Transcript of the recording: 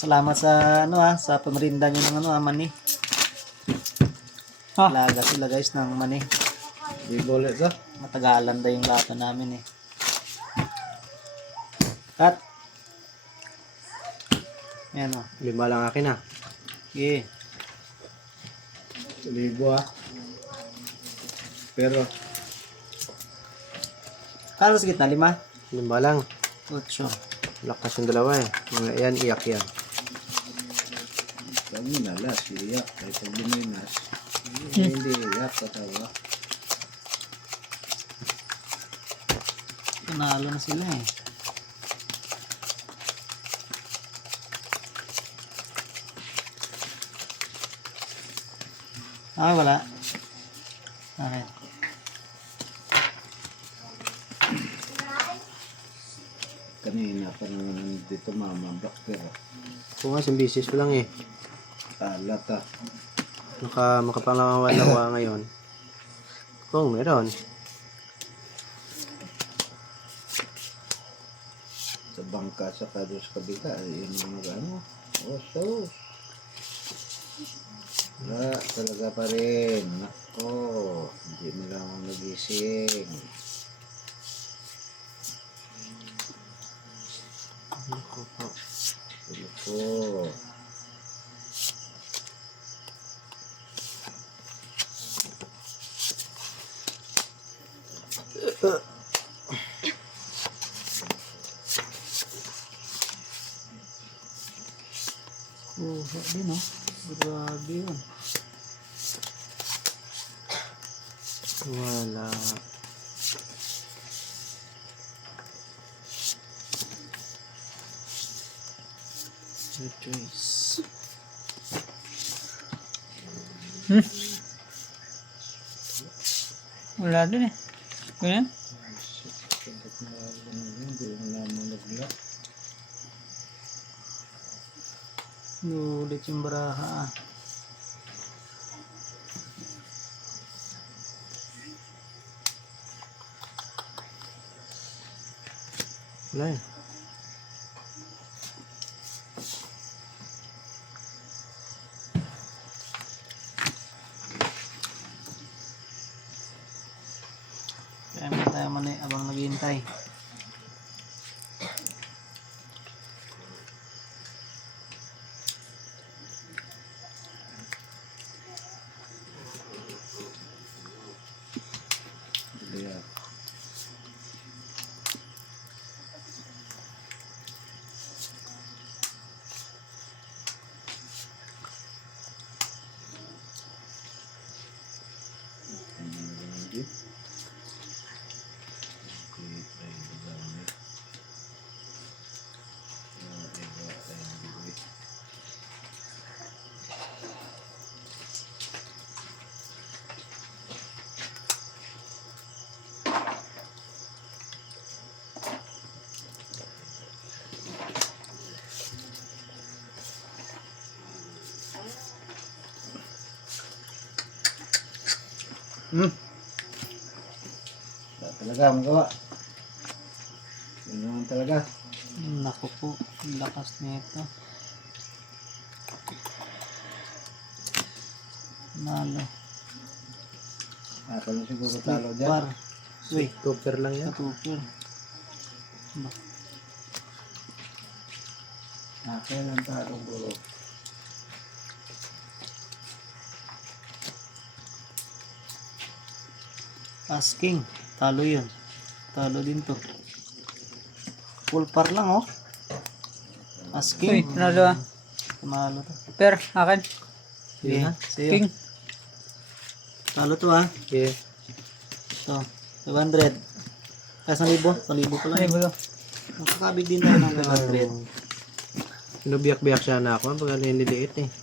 Salamat sa sa pamerinda niyo ng mani. Laga sila guys ng mani. Di boleh ka? Matagalan daw yung lato namin eh. Cut. Yan o. 5 lang akin ah. Okay. 1,000 ah. Pero Kano sa gitna? 5? 5 lang. 8. Lakas yung dalawa eh. Mga yan, iyak yan. Kami nalas, iyak. Kahit pag luminas, hindi iyak, katawa. Panalo na sila eh. Wala. Okay. Kanina pa naman dito mama, bakter. Kung nga, simbisis ko lang eh. Alat ah. Makapangalawa ngayon. Kung meron. Sa bangka sa kado sa kabila, yun yung ano. So. Wala, talaga pa rin. Nako, hindi mo lang ako nagising. Ako po. Nako. Kuha din oh. Grabe yun. Wala. No choice. Wala din eh. Ganyan? Hindi mo naman nag-lock. Nulit yung baraha ah. Wala eh. Kaya may tayo man eh, abang naghihintay. Kaya, hindi. Okay, tayo na gamit. Iba tayong bibig. Wala talaga magawa. Yun naman talaga. Naku po, ang lakas nito. Nalo. Ako na siguro talo dyan. Par. Uy, Tupper lang yan. katupir. Akin ang talo bro. Asking. Talo yun. Talo din to. Full par lang oh. Uy, Asking. panalo ah. Tumalo to. Per, akin. Okay, sa'yo. King. Talo to ah. Okay. Ito. 500. Kaya 1,000. 1,000 pa lang. Ay, bulo. Makakabig din tayo ng 500. Pinubiyak-biyak siya na ako pag nililiit eh.